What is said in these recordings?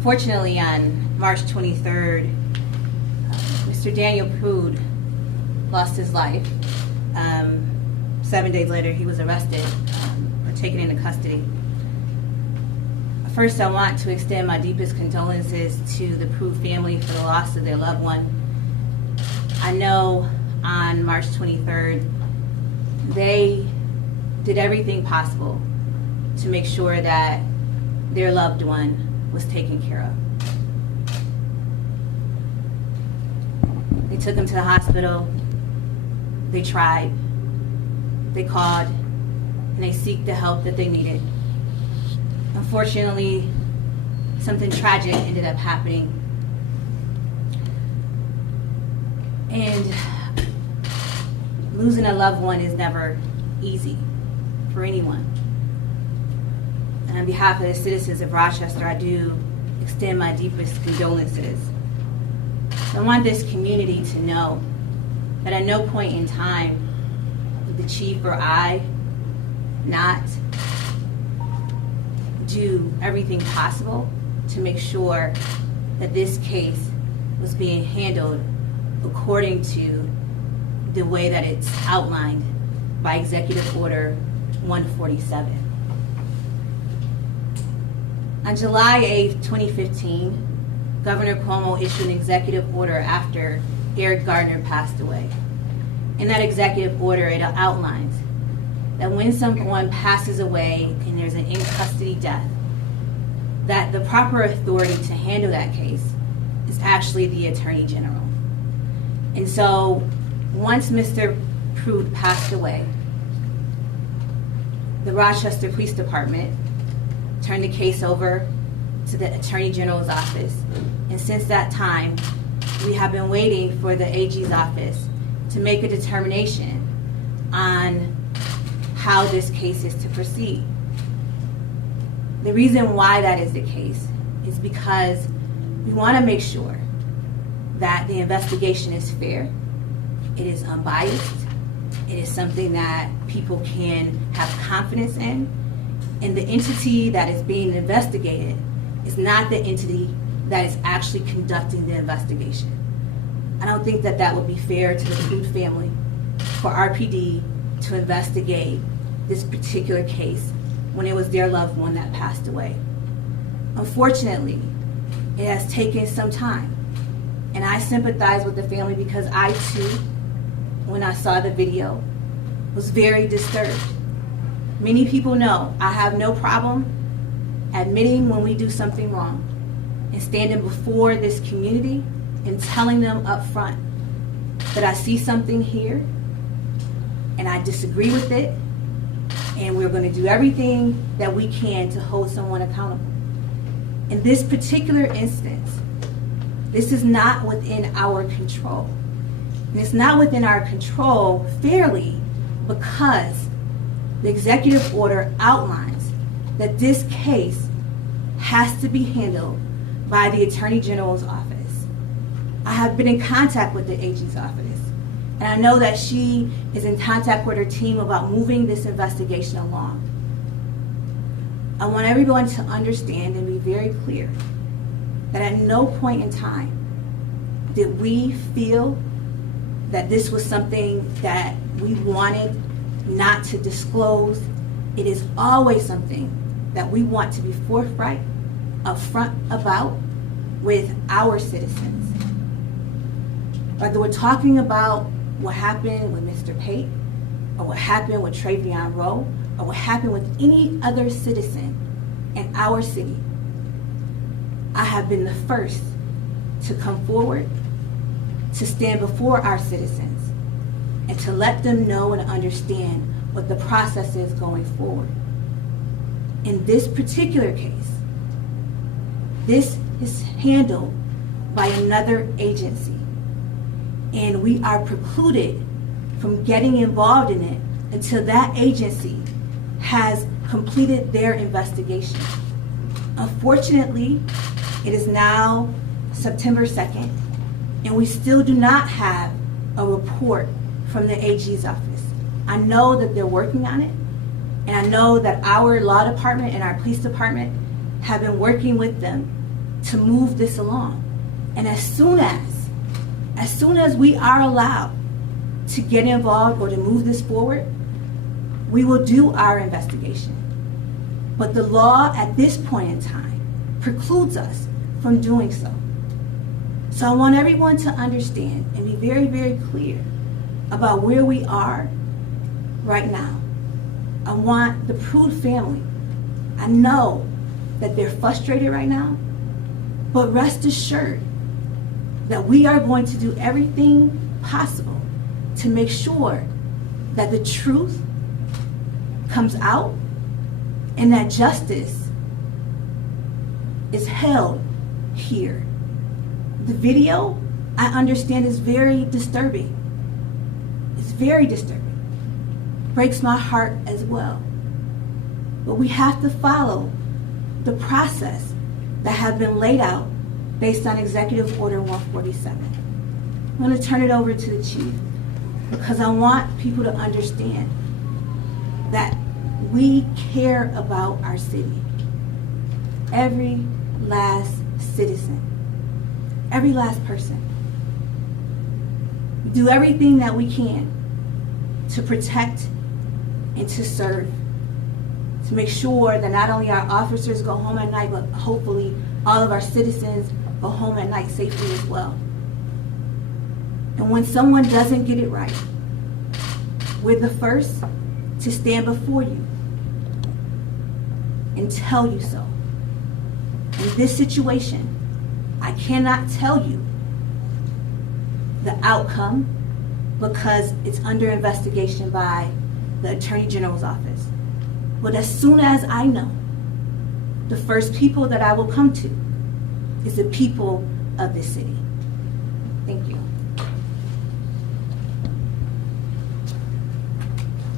Unfortunately, on March 23rd, Mr. Daniel Prude lost his life. 7 days later, he was arrested or taken into custody. First, I want to extend my deepest condolences to the Prude family for the loss of their loved one. I know on March 23rd, they did everything possible to make sure that their loved one was taken care of. They took him to the hospital, they tried, they called, and they seeked the help that they needed. Unfortunately, something tragic ended up happening. And losing a loved one is never easy for anyone. And on behalf of the citizens of Rochester, I do extend my deepest condolences. I want this community to know that at no point in time did the chief or I not do everything possible to make sure that this case was being handled according to the way that it's outlined by Executive Order 147. On July 8th, 2015, Governor Cuomo issued an executive order after Eric Gardner passed away. In that executive order, it outlines that when someone passes away and there's an in-custody death, that the proper authority to handle that case is actually the Attorney General. And so once Mr. Prude passed away, the Rochester Police Department turned the case over to the Attorney General's office. And since that time, we have been waiting for the AG's office to make a determination on how this case is to proceed. The reason why that is the case is because we want to make sure that the investigation is fair, it is unbiased, it is something that people can have confidence in, and the entity that is being investigated is not the entity that is actually conducting the investigation. I don't think that that would be fair to the Prude family for RPD to investigate this particular case when it was their loved one that passed away. Unfortunately, it has taken some time, and I sympathize with the family because I too, when I saw the video, was very disturbed. Many people know I have no problem admitting when we do something wrong and standing before this community and telling them up front that I see something here and I disagree with it, and we're going to do everything that we can to hold someone accountable. In this particular instance, this is not within our control. And it's not within our control fairly because the executive order outlines that this case has to be handled by the Attorney General's office. I have been in contact with the AG's office, and I know that she is in contact with her team about moving this investigation along. I want everyone to understand and be very clear that at no point in time did we feel that this was something that we wanted not to disclose. It is always something that we want to be forthright, upfront about with our citizens. Whether we're talking about what happened with Mr. Pate, or what happened with Travion Rowe, or what happened with any other citizen in our city, I have been the first to come forward, to stand before our citizens, and to let them know and understand what the process is going forward. In this particular case, this is handled by another agency, and we are precluded from getting involved in it until that agency has completed their investigation. Unfortunately, it is now September 2nd, and we still do not have a report from the AG's office. I know that they're working on it, and I know that our law department and our police department have been working with them to move this along. And as soon as we are allowed to get involved or to move this forward, we will do our investigation. But the law at this point in time precludes us from doing so. So I want everyone to understand and be very, very clear about where we are right now. I want the Prude family, I know that they're frustrated right now, but rest assured that we are going to do everything possible to make sure that the truth comes out and that justice is held here. The video, I understand, is very disturbing. It's very disturbing. Breaks my heart as well. But we have to follow the process that have been laid out based on Executive Order 147. I'm going to turn it over to the chief because I want people to understand that we care about our city. Every last citizen, every last person. We do everything that we can to protect and to serve, to make sure that not only our officers go home at night, but hopefully all of our citizens go home at night safely as well. And when someone doesn't get it right, we're the first to stand before you and tell you so. In this situation, I cannot tell you the outcome because it's under investigation by the Attorney General's office. But as soon as I know, the first people that I will come to is the people of this city. Thank you.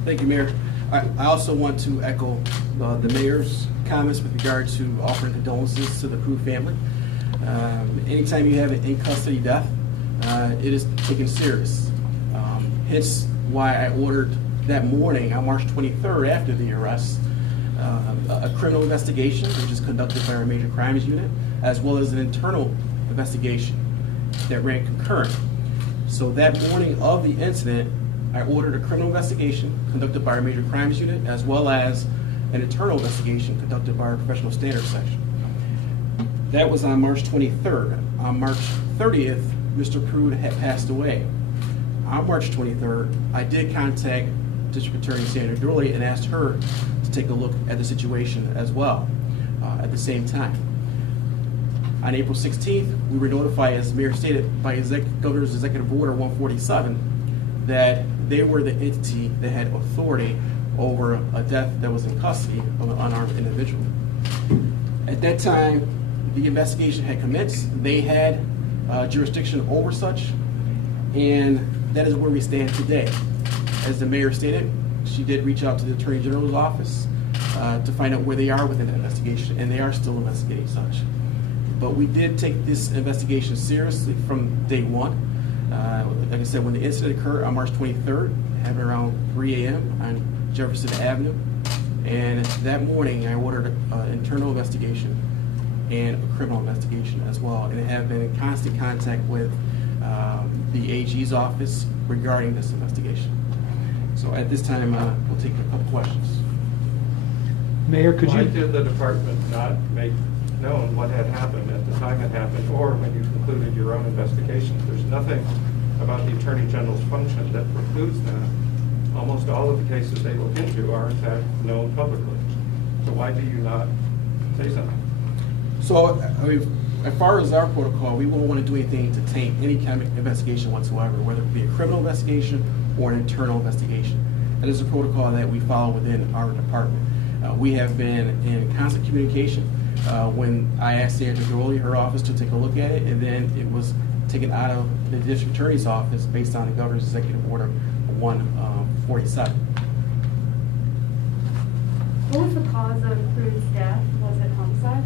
Thank you, Mayor. I also want to echo the mayor's comments with regard to offering condolences to the Prude family. Anytime you have an in-custody death, it is taken serious. Hence why I ordered that morning on March 23rd after the arrest a criminal investigation, which is conducted by our Major Crimes Unit, as well as an internal investigation that ran concurrent. So that morning of the incident, I ordered a criminal investigation conducted by our Major Crimes Unit, as well as an internal investigation conducted by our Professional Standards Section. That was on March 23rd. On March 30th, Mr. Prude had passed away. On March 23rd, I did contact District Attorney Sandra Durley and asked her to take a look at the situation as well at the same time. On April 16th, we were notified, as the Mayor stated, by Governor's Executive Order 147 that they were the entity that had authority over a death that was in custody of an unarmed individual. At that time, the investigation had commenced. They had jurisdiction over such, and that is where we stand today. As the Mayor stated, she did reach out to the Attorney General's office to find out where they are within the investigation, and they are still investigating such. But we did take this investigation seriously from day one. Like I said, when the incident occurred on March 23rd, happened around 3 a.m. on Jefferson Avenue, and that morning I ordered an internal investigation and a criminal investigation as well, and have been in constant contact with the AG's office regarding this investigation. So at this time, we'll take a couple questions. Mayor, could Why you? did the department not make known what had happened at the time it happened, or when you concluded your own investigation? There's nothing about the Attorney General's function that precludes that. Almost all of the cases they look into are in fact known publicly. So why do you not say something? So, I mean, as far as our protocol, we won't want to do anything to taint any kind of investigation whatsoever, whether it be a criminal investigation or an internal investigation. That is a protocol that we follow within our department. We have been in constant communication. When I asked Sandra Durley, her office, to take a look at it, and then it was taken out of the District Attorney's office based on the Governor's Executive Order 147. What was the cause of Prude's death? Was it homicide?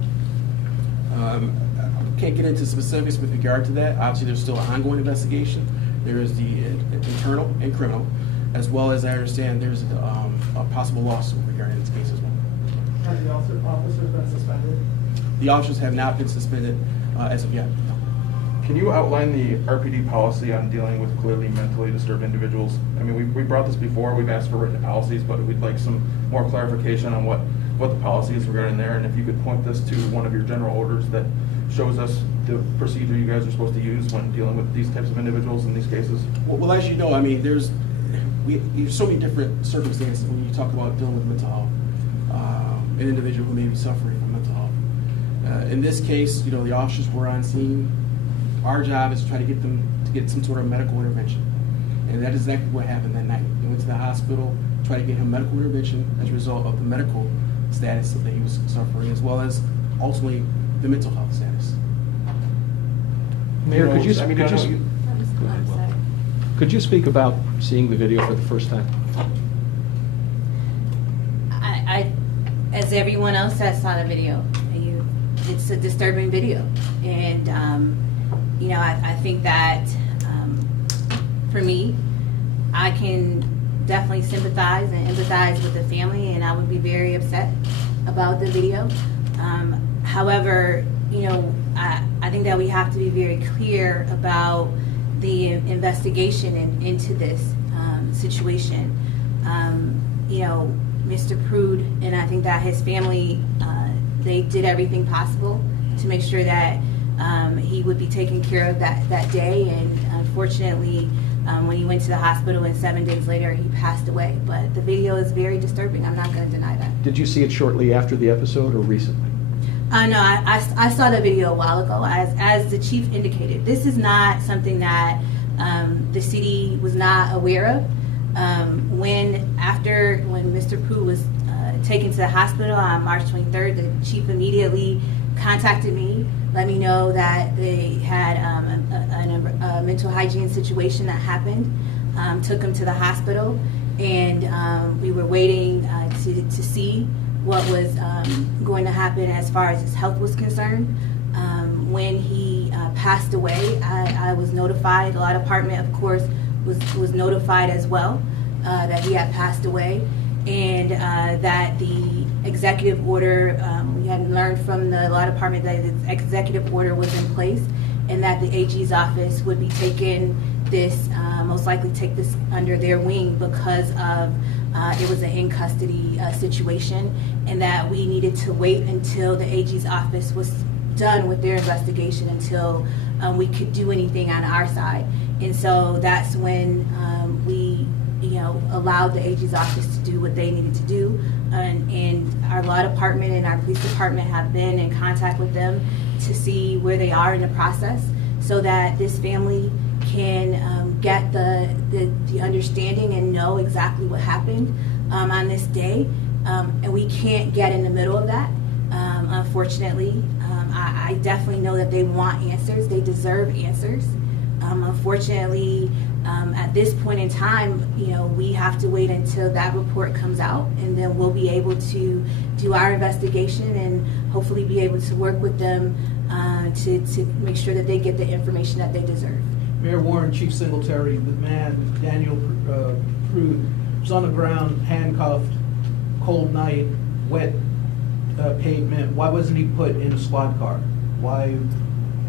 I can't get into specifics with regard to that. Obviously, there's still an ongoing investigation. There is the internal and criminal, as well as I understand there's a possible lawsuit regarding this case as well. Have the officers been suspended? the officers have not been suspended as of yet. Can you outline the RPD policy on dealing with clearly mentally disturbed individuals? I mean, we brought this before, we've asked for written policies, but we'd like some more clarification on what the policy is regarding there, and if you could point this to one of your general orders that shows us the procedure you guys are supposed to use when dealing with these types of individuals in these cases. Well, as you know, I mean, there's so many different circumstances when you talk about dealing with mental health, an individual who may be suffering from mental health. In this case, you know, the officers were on scene. Our job is to try to get them to get some sort of medical intervention. And that is exactly what happened that night. They went to the hospital, tried to get him medical intervention as a result of the medical status that he was suffering, as well as ultimately the mental health status. Mayor, could you I'm sorry. speak about seeing the video for the first time? I, as everyone else that saw the video, it's a disturbing video, and you know, I think that for me, I can definitely sympathize and empathize with the family, and I would be very upset about the video. However, you know, I think that we have to be very clear about the investigation into this situation. You know, Mr. Prude, and I think that his family, they did everything possible to make sure that he would be taken care of that day, and unfortunately, when he went to the hospital and 7 days later, he passed away. But the video is very disturbing. I'm not going to deny that. Did you see it shortly after the episode or recently? No, I saw the video a while ago. As the chief indicated, this is not something that the city was not aware of. When Mr. Prude was taken to the hospital on March 23rd, the chief immediately contacted me, let me know that they had a mental hygiene situation that happened, took him to the hospital, and we were waiting to see what was going to happen as far as his health was concerned. When he passed away, I was notified. The law department, of course, was notified as well that he had passed away, and that the executive order, we had learned from the law department that the executive order was in place, and that the AG's office would be taking this, most likely take this under their wing because of it was an in-custody situation, and that we needed to wait until the AG's office was done with their investigation until we could do anything on our side. And so that's when we, you know, allowed the AG's office to do what they needed to do, and our law department and our police department have been in contact with them to see where they are in the process, so that this family can get the understanding and know exactly what happened on this day. And we can't get in the middle of that, unfortunately. I definitely know that they want answers. They deserve answers. Unfortunately, at this point in time, you know, we have to wait until that report comes out, and then we'll be able to do our investigation and hopefully be able to work with them to make sure that they get the information that they deserve. Mayor Warren, Chief Singletary, the man, Daniel Prude, was on the ground, handcuffed, cold night, wet pavement. Why wasn't he put in a squad car? Why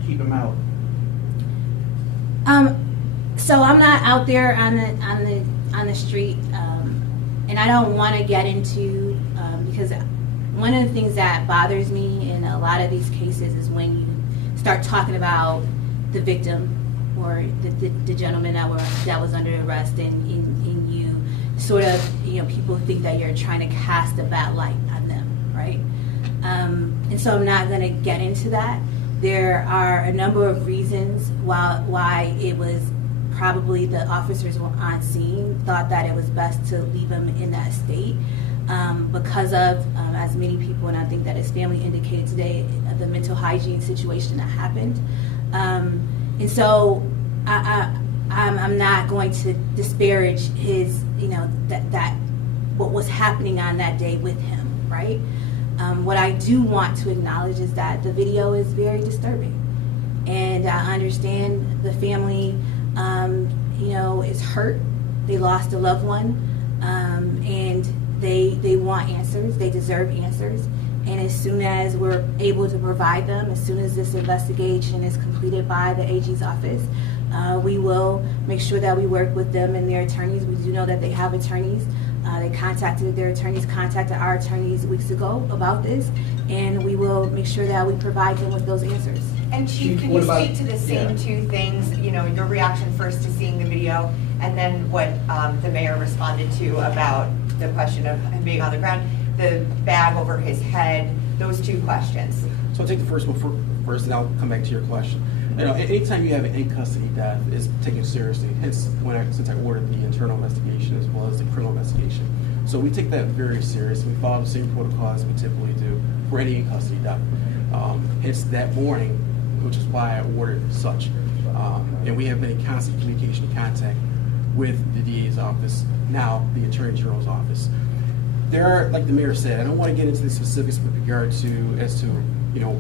keep him out? So I'm not out there on the street, and I don't want to get into because one of the things that bothers me in a lot of these cases is when you start talking about the victim or the gentleman that was under arrest, and you sort of, you know, people think that you're trying to cast a bad light on them, right? And so I'm not going to get into that. There are a number of reasons why it was probably the officers were on scene, thought that it was best to leave him in that state because of, as many people, and I think that his family indicated today, the mental hygiene situation that happened. And so I'm not going to disparage his, you know, that what was happening on that day with him, right? What I do want to acknowledge is that the video is very disturbing, and I understand the family, you know, is hurt. They lost a loved one, and they want answers. They deserve answers, And as soon as we're able to provide them, as soon as this investigation is completed by the AG's office, we will make sure that we work with them and their attorneys. We do know that they have attorneys. Their attorneys contacted our attorneys weeks ago about this, and we will make sure that we provide them with those answers. And Chief, can what you about- speak to the same two things, your reaction first to seeing the video, and then what the mayor responded to about the question of him being on the ground, the bag over his head, those two questions? So I'll take the first one first, and I'll come back to your question. Anytime you have an in-custody death, it's taken seriously. Hence, since I ordered the internal investigation as well as the criminal investigation. So we take that very seriously. We follow the same protocols we typically do for any in-custody death. Hence that morning, which is why I ordered such. And we have been in constant communication and contact with the DA's office, now the Attorney General's office. There are, like the mayor said, I don't want to get into the specifics with regard to as to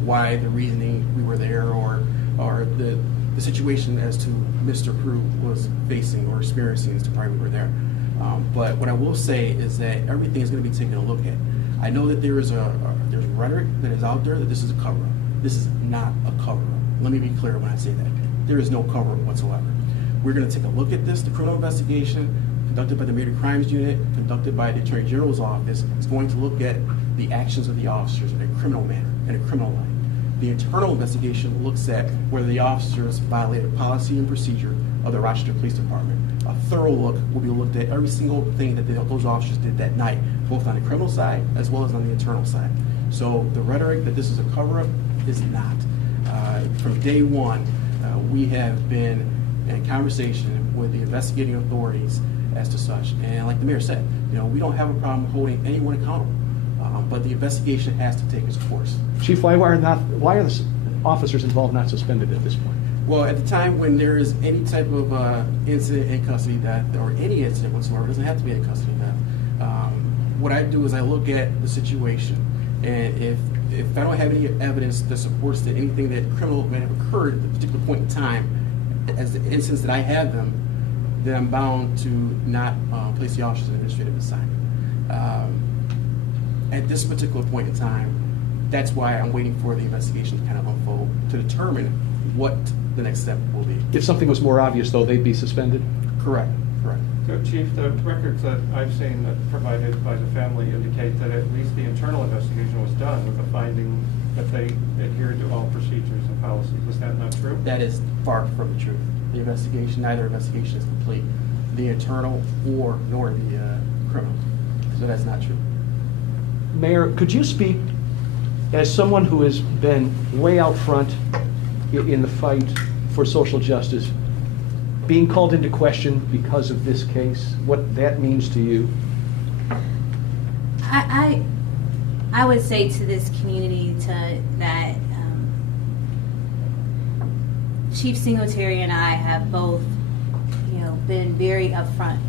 why the reasoning we were there or the situation as to Mr. Prue was facing or experiencing as to why we were there. But what I will say is that everything is going to be taken a look at. I know that there's rhetoric that is out there that this is a cover-up. This is not a cover-up. Let me be clear when I say that. There is no cover-up whatsoever. We're going to take a look at this. The criminal investigation conducted by the Major Crimes Unit, conducted by the Attorney General's office, is going to look at the actions of the officers in a criminal manner, in a criminal light. The internal investigation looks at whether the officers violated policy and procedure of the Rochester Police Department. A thorough look will be looked at every single thing that those officers did that night, both on the criminal side as well as on the internal side. So the rhetoric that this is a cover-up is not. From day one, we have been in conversation with the investigating authorities as to such. And like the mayor said, we don't have a problem holding anyone accountable, but the investigation has to take its course. Chief, why are the officers involved not suspended at this point? Well, at the time when there is any type of incident in custody death, or any incident whatsoever, it doesn't have to be in custody death. What I do is I look at the situation, and if I don't have any evidence that supports that anything that criminal may have occurred at a particular point in time, as the instance that I have them, then I'm bound to not place the officers in administrative assignment. At this particular point in time, that's why I'm waiting for the investigation to kind of unfold to determine what the next step will be. If something was more obvious, though, they'd be suspended? Correct. So, Chief, the records that I've seen that provided by the family indicate that at least the internal investigation was done with the finding that they adhered to all procedures and policies. Is that not true? That is far from the truth. The investigation, neither investigation is complete. The internal nor the criminal. So that's not true. Mayor, could you speak as someone who has been way out front in the fight for social justice, being called into question because of this case, what that means to you? I would say to this community that Chief Singletary and I have both, been very upfront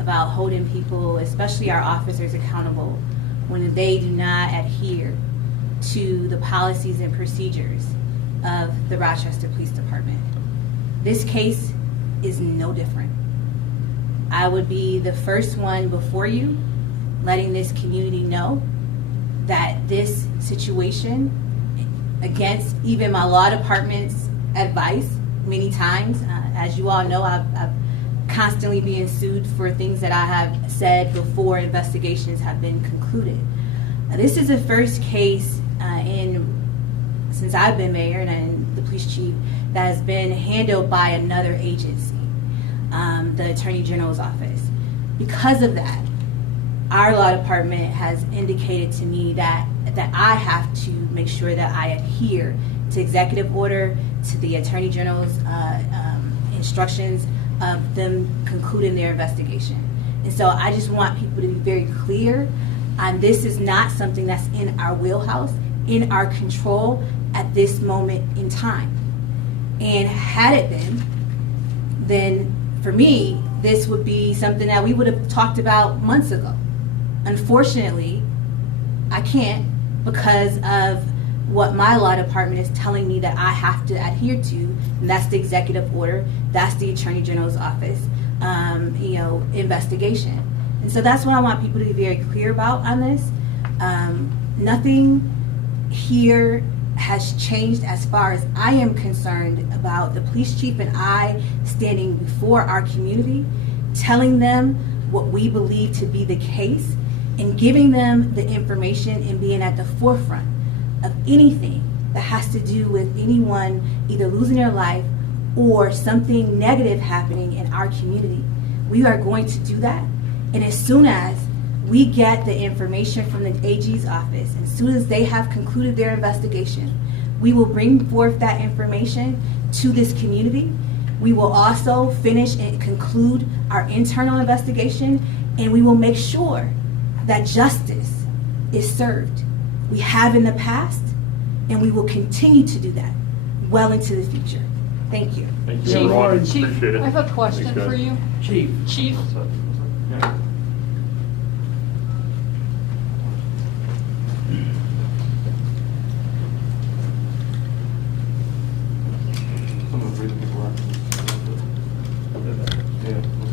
about holding people, especially our officers, accountable when they do not adhere to the policies and procedures of the Rochester Police Department. This case is no different. I would be the first one before you letting this community know that this situation, against even my law department's advice many times, as you all know, I've constantly being sued for things that I have said before investigations have been concluded. This is the first case since I've been mayor and the police chief that has been handled by another agency, the Attorney General's office. Because of that, our law department has indicated to me that I have to make sure that I adhere to executive order, to the Attorney General's instructions of them concluding their investigation. And so I just want people to be very clear on this is not something that's in our wheelhouse, in our control at this moment in time. And had it been, then for me, this would be something that we would have talked about months ago. Unfortunately, I can't because of what my law department is telling me that I have to adhere to, and that's the executive order, that's the Attorney General's office, investigation. And so that's what I want people to be very clear about on this. Nothing here has changed as far as I am concerned about the police chief and I standing before our community, telling them what we believe to be the case, and giving them the information and being at the forefront of anything that has to do with anyone either losing their life or something negative happening in our community. We are going to do that. And as soon as we get the information from the AG's office, as soon as they have concluded their investigation, we will bring forth that information to this community. We will also finish and conclude our internal investigation, and we will make sure that justice is served. We have in the past, and we will continue to do that well into the future. Thank you. Thank you, Chief, everyone. Chief, Appreciate it. I have a question Thanks, for guys. you. Chief, Chief, Yeah. Some of the reasons were. Yeah.